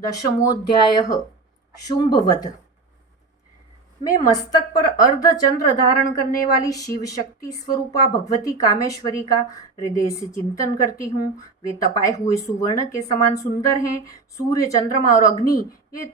दशमोध्यायः शुंभवध। मैं मस्तक पर अर्ध चंद्र धारण करने वाली शिव शक्ति स्वरूपा भगवती कामेश्वरी का हृदय से चिंतन करती हूँ। वे तपाए हुए सुवर्ण के समान सुंदर हैं। सूर्य, चंद्रमा और अग्नि ये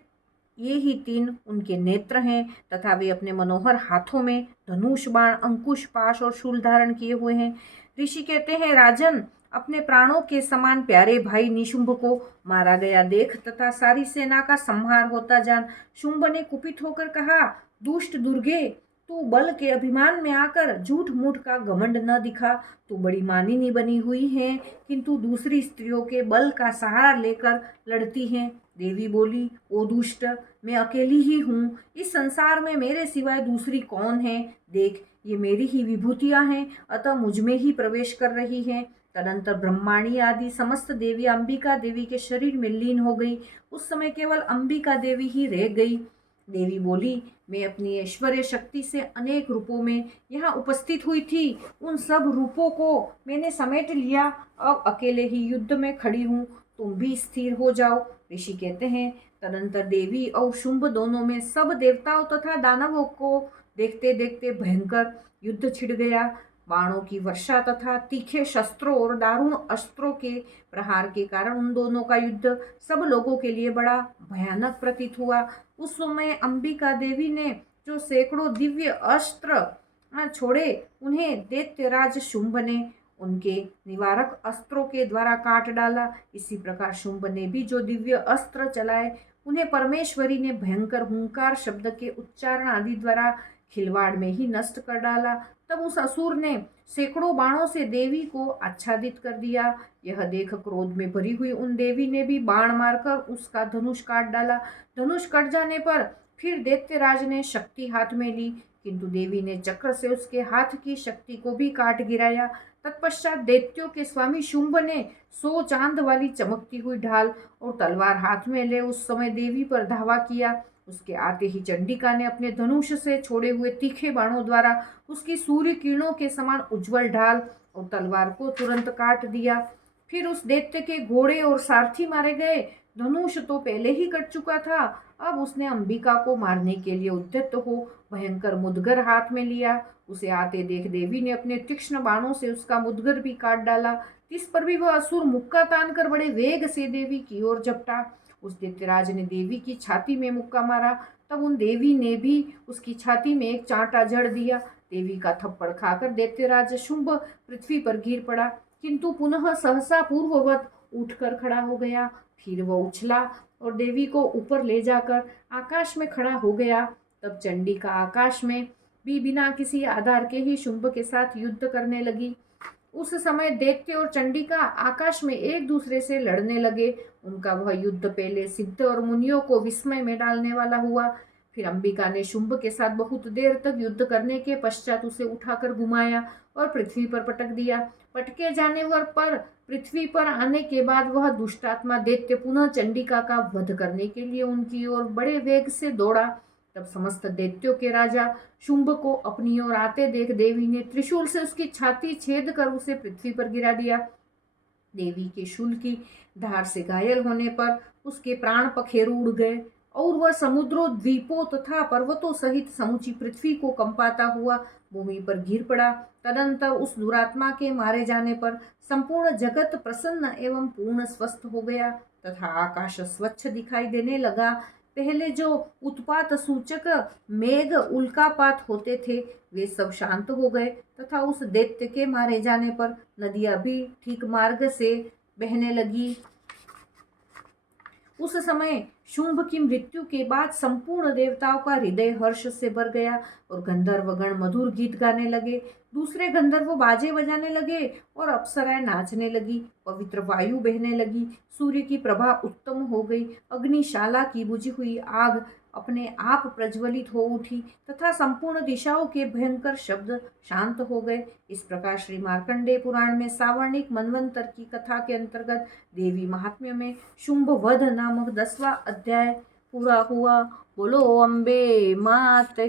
ही तीन उनके नेत्र हैं तथा वे अपने मनोहर हाथों में धनुष, बाण, अंकुश, पाश और शूल धारण किए हुए हैं। ऋषि कहते हैं, राजन, अपने प्राणों के समान प्यारे भाई निशुंभ को मारा गया देख तथा सारी सेना का संहार होता जान शुंभ ने कुपित होकर कहा, दुष्ट दुर्गे, तू बल के अभिमान में आकर झूठ मूठ का घमंड न दिखा। तू बड़ी मानिनी बनी हुई है, किंतु दूसरी स्त्रियों के बल का सहारा लेकर लड़ती है। देवी बोली, ओ दुष्ट, मैं अकेली ही हूँ। इस संसार में मेरे सिवाय दूसरी कौन है? देख, ये मेरी ही विभूतियां हैं, अतः मुझ में ही प्रवेश कर रही हैं। तदंतर ब्रह्माणी आदि समस्त देवी अंबिका देवी के शरीर में लीन हो गई। उस समय केवल अंबिका देवी ही रह गई। देवी बोली, मैं अपनी ऐश्वर्य शक्ति से अनेक रूपों में यहाँ उपस्थित हुई थी। उन सब रूपों को मैंने समेट लिया। अब अकेले ही युद्ध में खड़ी हूँ। तुम भी स्थिर हो जाओ। ऋषि कहते हैं, तदंतर देवी और शुंभ दोनों में सब देवताओं तथा दानवों को देखते देखते भयंकर युद्ध छिड़ गया। बाणों की वर्षा तथा तीखे शस्त्रों और दारुण अस्त्रों के प्रहार के कारण उन दोनों का युद्ध सब लोगों के लिए बड़ा भयानक प्रतीत हुआ। उस समय अंबिका देवी ने जो सैकड़ों दिव्य अस्त्र छोड़े, उन्हें दैत्यराज शुंभ ने उनके निवारक अस्त्रों के द्वारा काट डाला। इसी प्रकार शुंभ ने भी जो दिव्य अस्त्र चलाए, उन्हें परमेश्वरी ने भयंकर हुंकार शब्द के उच्चारण आदि द्वारा खिलवाड़ में ही नष्ट कर डाला। तब उस असुर ने सैकड़ों बाणों से देवी को आच्छादित कर दिया। यह देख क्रोध में भरी हुई उन देवी ने भी बाण मारकर उसका धनुष काट डाला। धनुष कट जाने पर फिर दैत्यराज ने शक्ति हाथ में ली, किंतु देवी ने चक्र से उसके हाथ की शक्ति को भी काट गिराया। तत्पश्चात दैत्यों के स्वामी शुंभ ने 100 चांद वाली चमकती हुई ढाल और तलवार हाथ में ले उस समय देवी पर धावा किया। उसके आते ही चंडिका ने अपने धनुष से छोड़े हुए तीखे बाणों द्वारा उसकी सूर्य किरणों के समान उज्जवल ढाल और तलवार को तुरंत काट दिया। फिर उस दैत्य के घोड़े और सारथी मारे गए। धनुष तो पहले ही कट चुका था। अब उसने अंबिका को मारने के लिए उद्यत हो भयंकर मुदगर हाथ में लिया। उसे आते देख देवी ने अपने तीक्ष्ण बाणों से उसका मुदगर भी काट डाला। इस पर भी वह असुर मुक्का तानकर बड़े वेग से देवी की ओर झपटा। उस दैत्यराज ने देवी की छाती में मुक्का मारा। तब उन देवी ने भी उसकी छाती में एक चांटा जड़ दिया। देवी का थप्पड़ खाकर दैत्यराज शुंभ पृथ्वी पर गिर पड़ा, किंतु पुनः सहसा पूर्ववत उठकर खड़ा हो गया। फिर वह उछला और देवी को ऊपर ले जाकर आकाश में खड़ा हो गया। तब चंडिका आकाश में भी बिना किसी आधार के ही शुंभ के साथ युद्ध करने लगी। उस समय दैत्य और चंडिका आकाश में एक दूसरे से लड़ने लगे। उनका वह युद्ध पहले सिद्ध और मुनियों को विस्मय में डालने वाला हुआ। फिर अंबिका ने शुंभ के साथ बहुत देर तक युद्ध करने के पश्चात उसे उठाकर घुमाया और पृथ्वी पर पटक दिया। पटके जाने पर पृथ्वी पर आने के बाद वह दुष्टात्मा दैत्य पुनः चंडिका का वध करने के लिए उनकी ओर बड़े वेग से दौड़ा। तब समस्त दैत्यों के राजा शुंभ को अपनी ओर आते देख देवी ने त्रिशूल से उसकी छाती छेद कर उसे पृथ्वी पर गिरा दिया। देवी के शूल की धार से घायल होने पर उसके प्राण पखेरु उड़ गए और वह समुद्रों, द्वीपों तथा पर्वतों सहित समूची पृथ्वी को कंपाता हुआ भूमि पर गिर पड़ा। तदंतर उस दुरात्मा के मारे जाने पर संपूर्ण जगत प्रसन्न एवं पूर्ण स्वस्थ हो गया तथा आकाश स्वच्छ दिखाई देने लगा। पहले जो उत्पात सूचक मेघ, उल्कापात होते थे, वे सब शांत हो गए तथा उस दैत्य के मारे जाने पर नदियां भी ठीक मार्ग से बहने लगी। उस समय शुंभ की मृत्यु के बाद संपूर्ण देवताओं का हृदय हर्ष से भर गया और गंधर्वगण मधुर गीत गाने लगे। दूसरे गंधर्व बाजे बजाने लगे और अप्सराएं नाचने लगी। पवित्र वायु बहने लगी। सूर्य की प्रभा उत्तम हो गई। अग्निशाला की बुझी हुई आग अपने आप प्रज्वलित हो उठी तथा संपूर्ण दिशाओं के भयंकर शब्द शांत हो गए। इस प्रकार श्री मार्कंडेय पुराण में सावर्णिक मनवंतर की कथा के अंतर्गत देवी महात्म्य में शुंभ वध नामक 10वां अध्याय पूरा हुआ। बोलो अम्बे मात